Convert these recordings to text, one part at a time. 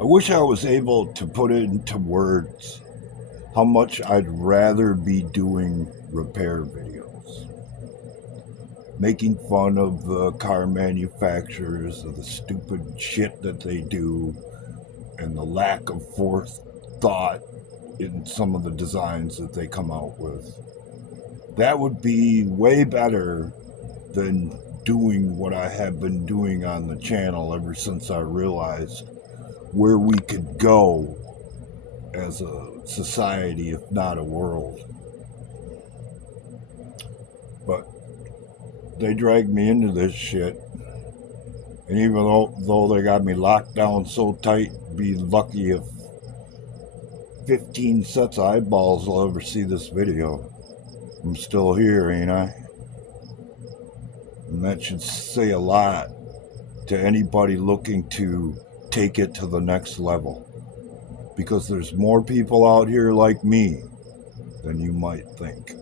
I wish I was able to put it into words how much I'd rather be doing repair videos, making fun of the car manufacturers of the stupid shit that they do and the lack of forethought in some of the designs that they come out with. That would be way better than doing what I have been doing on the channel ever since I realized where we could go as a society, if not a world. But they dragged me into this shit, and even though they got me locked down so tight, be lucky if 15 sets of eyeballs will ever see this video. I'm still here, ain't I? And that should say a lot to anybody looking to take it to the next level. Because there's more people out here like me than you might think.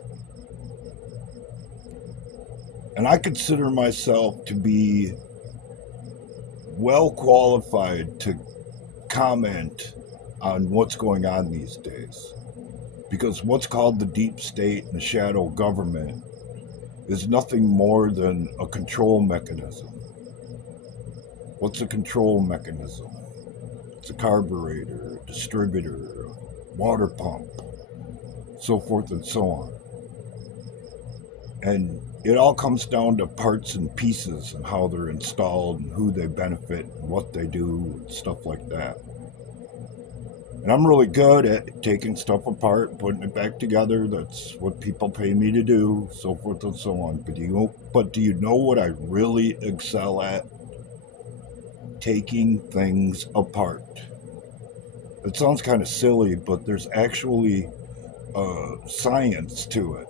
And I consider myself to be well qualified to comment on what's going on these days. Because what's called the deep state and the shadow government is nothing more than a control mechanism. What's a control mechanism? It's a carburetor, a distributor, a water pump, so forth and so on. And it all comes down to parts and pieces and how they're installed and who they benefit and what they do and stuff like that. And I'm really good at taking stuff apart, putting it back together. That's what people pay me to do, so forth and so on. But do you know what I really excel at? Taking things apart. It sounds kind of silly, but there's actually science to it.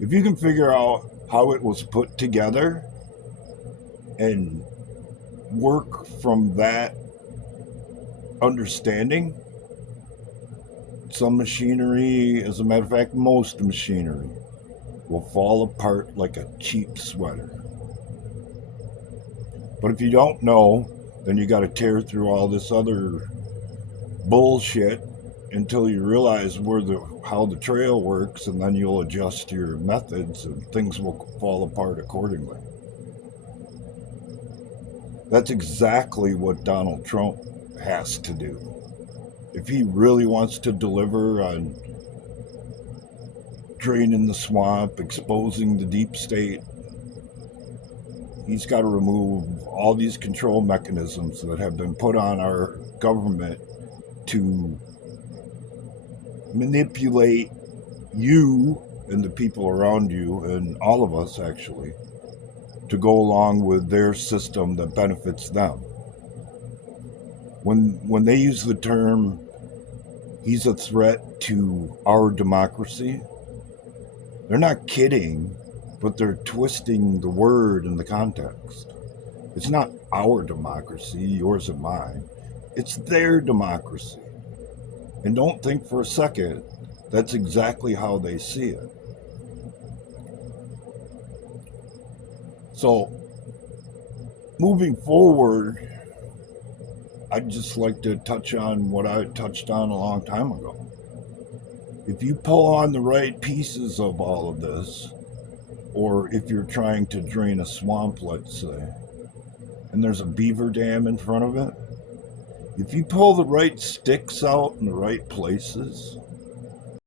If you can figure out how it was put together and work from that understanding, some machinery, as a matter of fact, most machinery, will fall apart like a cheap sweater. But if you don't know, then you got to tear through all this other bullshit until you realize how the trail works, and then you'll adjust your methods and things will fall apart accordingly. That's exactly what Donald Trump has to do. If he really wants to deliver on draining the swamp, exposing the deep state, he's got to remove all these control mechanisms that have been put on our government to manipulate you and the people around you, and all of us actually, to go along with their system that benefits them. When they use the term, he's a threat to our democracy, they're not kidding, but they're twisting the word in the context. It's not our democracy, yours and mine. It's their democracy. And don't think for a second that's exactly how they see it. So, moving forward, I'd just like to touch on what I touched on a long time ago. If you pull on the right pieces of all of this, or if you're trying to drain a swamp, let's say, and there's a beaver dam in front of it, if you pull the right sticks out in the right places,